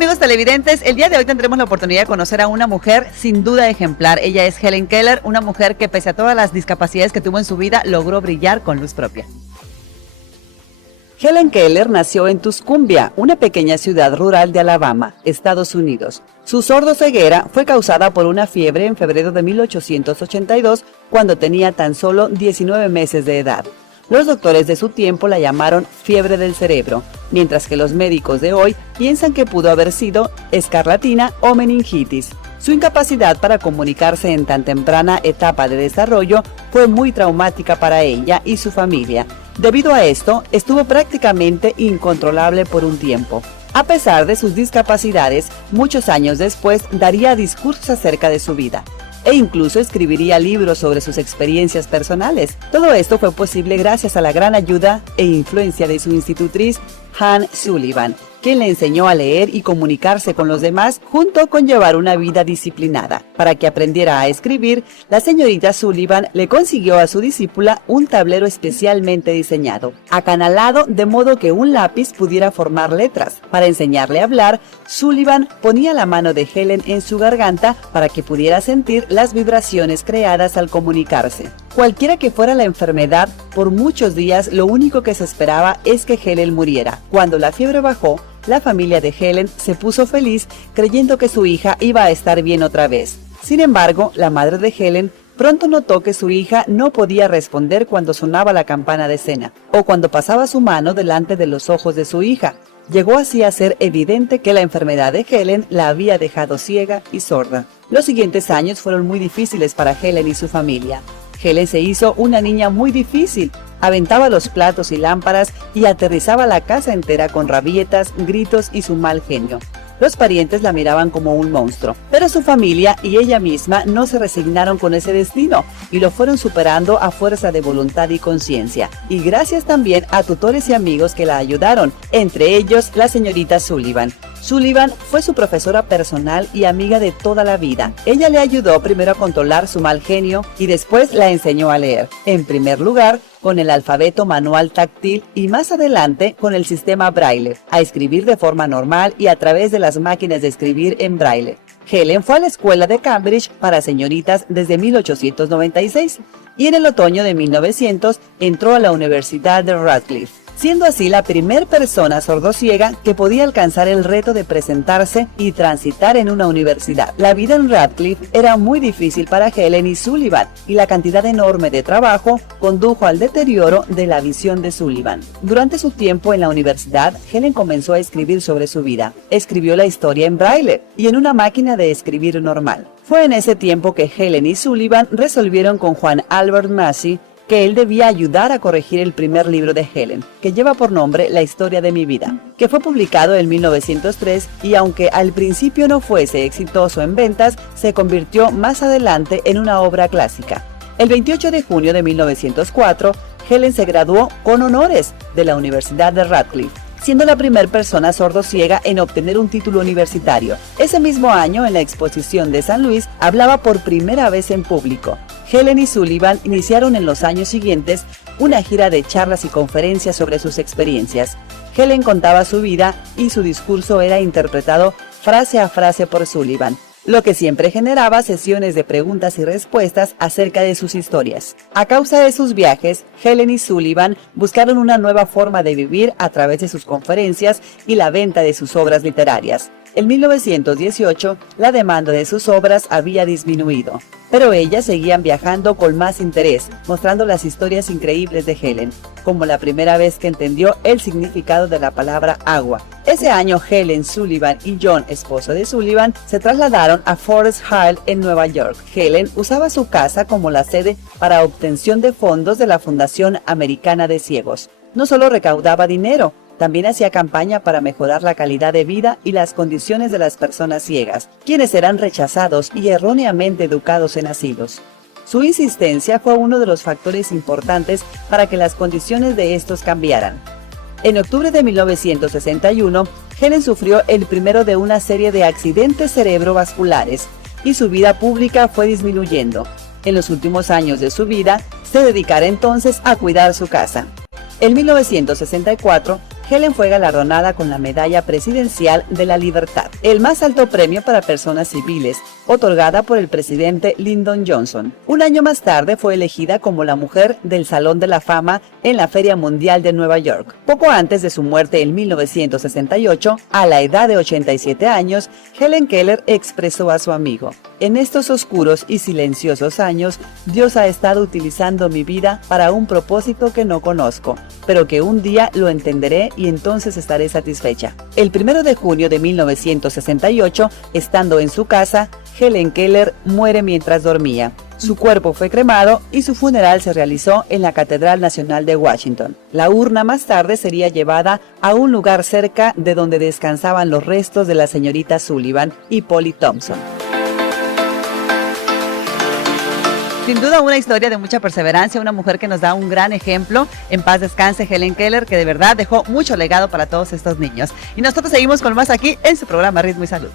amigos televidentes, el día de hoy tendremos la oportunidad de conocer a una mujer sin duda ejemplar. Ella es Helen Keller, una mujer que pese a todas las discapacidades que tuvo en su vida, logró brillar con luz propia. Helen Keller nació en Tuscumbia, una pequeña ciudad rural de Alabama, Estados Unidos. Su sordoceguera fue causada por una fiebre en febrero de 1882, cuando tenía tan solo 19 meses de edad. Los doctores de su tiempo la llamaron fiebre del cerebro, mientras que los médicos de hoy piensan que pudo haber sido escarlatina o meningitis. Su incapacidad para comunicarse en tan temprana etapa de desarrollo fue muy traumática para ella y su familia. Debido a esto, estuvo prácticamente incontrolable por un tiempo. A pesar de sus discapacidades, muchos años después daría discursos acerca de su vida e incluso escribiría libros sobre sus experiencias personales. Todo esto fue posible gracias a la gran ayuda e influencia de su institutriz, Anne Sullivan, quien le enseñó a leer y comunicarse con los demás, junto con llevar una vida disciplinada. Para que aprendiera a escribir, la señorita Sullivan le consiguió a su discípula un tablero especialmente diseñado, acanalado de modo que un lápiz pudiera formar letras. Para enseñarle a hablar, Sullivan ponía la mano de Helen en su garganta para que pudiera sentir las vibraciones creadas al comunicarse. Cualquiera que fuera la enfermedad, por muchos días lo único que se esperaba es que Helen muriera. Cuando la fiebre bajó, la familia de Helen se puso feliz creyendo que su hija iba a estar bien otra vez. Sin embargo, la madre de Helen pronto notó que su hija no podía responder cuando sonaba la campana de cena o cuando pasaba su mano delante de los ojos de su hija. Llegó así a ser evidente que la enfermedad de Helen la había dejado ciega y sorda. Los siguientes años fueron muy difíciles para Helen y su familia. Helen se hizo una niña muy difícil, aventaba los platos y lámparas y aterrizaba la casa entera con rabietas, gritos y su mal genio. Los parientes la miraban como un monstruo, pero su familia y ella misma no se resignaron con ese destino y lo fueron superando a fuerza de voluntad y conciencia, y gracias también a tutores y amigos que la ayudaron, entre ellos la señorita Sullivan. Sullivan fue su profesora personal y amiga de toda la vida. Ella le ayudó primero a controlar su mal genio y después la enseñó a leer. En primer lugar, con el alfabeto manual táctil y más adelante con el sistema Braille, a escribir de forma normal y a través de las máquinas de escribir en Braille. Helen fue a la escuela de Cambridge para señoritas desde 1896 y en el otoño de 1900 entró a la Universidad de Radcliffe, siendo así la primer persona sordociega que podía alcanzar el reto de presentarse y transitar en una universidad. La vida en Radcliffe era muy difícil para Helen y Sullivan, y la cantidad enorme de trabajo condujo al deterioro de la visión de Sullivan. Durante su tiempo en la universidad, Helen comenzó a escribir sobre su vida. Escribió la historia en braille y en una máquina de escribir normal. Fue en ese tiempo que Helen y Sullivan resolvieron con Juan Albert Massey que él debía ayudar a corregir el primer libro de Helen, que lleva por nombre La historia de mi vida, que fue publicado en 1903 y aunque al principio no fuese exitoso en ventas, se convirtió más adelante en una obra clásica. El 28 de junio de 1904, Helen se graduó con honores de la Universidad de Radcliffe, siendo la primera persona sordociega en obtener un título universitario. Ese mismo año, en la exposición de San Luis, hablaba por primera vez en público. Helen y Sullivan iniciaron en los años siguientes una gira de charlas y conferencias sobre sus experiencias. Helen contaba su vida y su discurso era interpretado frase a frase por Sullivan, lo que siempre generaba sesiones de preguntas y respuestas acerca de sus historias. A causa de sus viajes, Helen y Sullivan buscaron una nueva forma de vivir a través de sus conferencias y la venta de sus obras literarias. En 1918, la demanda de sus obras había disminuido, pero ellas seguían viajando con más interés, mostrando las historias increíbles de Helen, como la primera vez que entendió el significado de la palabra agua. Ese año, Helen, Sullivan y John, esposo de Sullivan, se trasladaron a Forest Hill en Nueva York. Helen usaba su casa como la sede para obtención de fondos de la Fundación Americana de Ciegos. No solo recaudaba dinero, también hacía campaña para mejorar la calidad de vida y las condiciones de las personas ciegas, quienes eran rechazados y erróneamente educados en asilos. Su insistencia fue uno de los factores importantes para que las condiciones de estos cambiaran. En octubre de 1961, Helen sufrió el primero de una serie de accidentes cerebrovasculares y su vida pública fue disminuyendo. En los últimos años de su vida, se dedicará entonces a cuidar su casa. En 1964, Helen fue galardonada con la Medalla Presidencial de la Libertad, el más alto premio para personas civiles, otorgada por el presidente Lyndon Johnson. Un año más tarde fue elegida como la mujer del Salón de la Fama en la Feria Mundial de Nueva York. Poco antes de su muerte en 1968, a la edad de 87 años, Helen Keller expresó a su amigo: "En estos oscuros y silenciosos años, Dios ha estado utilizando mi vida para un propósito que no conozco, pero que un día lo entenderé y entonces estaré satisfecha". El 1 de junio de 1968, estando en su casa, Helen Keller muere mientras dormía. Su cuerpo fue cremado y su funeral se realizó en la Catedral Nacional de Washington. La urna más tarde sería llevada a un lugar cerca de donde descansaban los restos de la señorita Sullivan y Polly Thompson. Sin duda una historia de mucha perseverancia, una mujer que nos da un gran ejemplo. En paz descanse Helen Keller, que de verdad dejó mucho legado para todos estos niños. Y nosotros seguimos con más aquí en su programa Ritmo y Salud.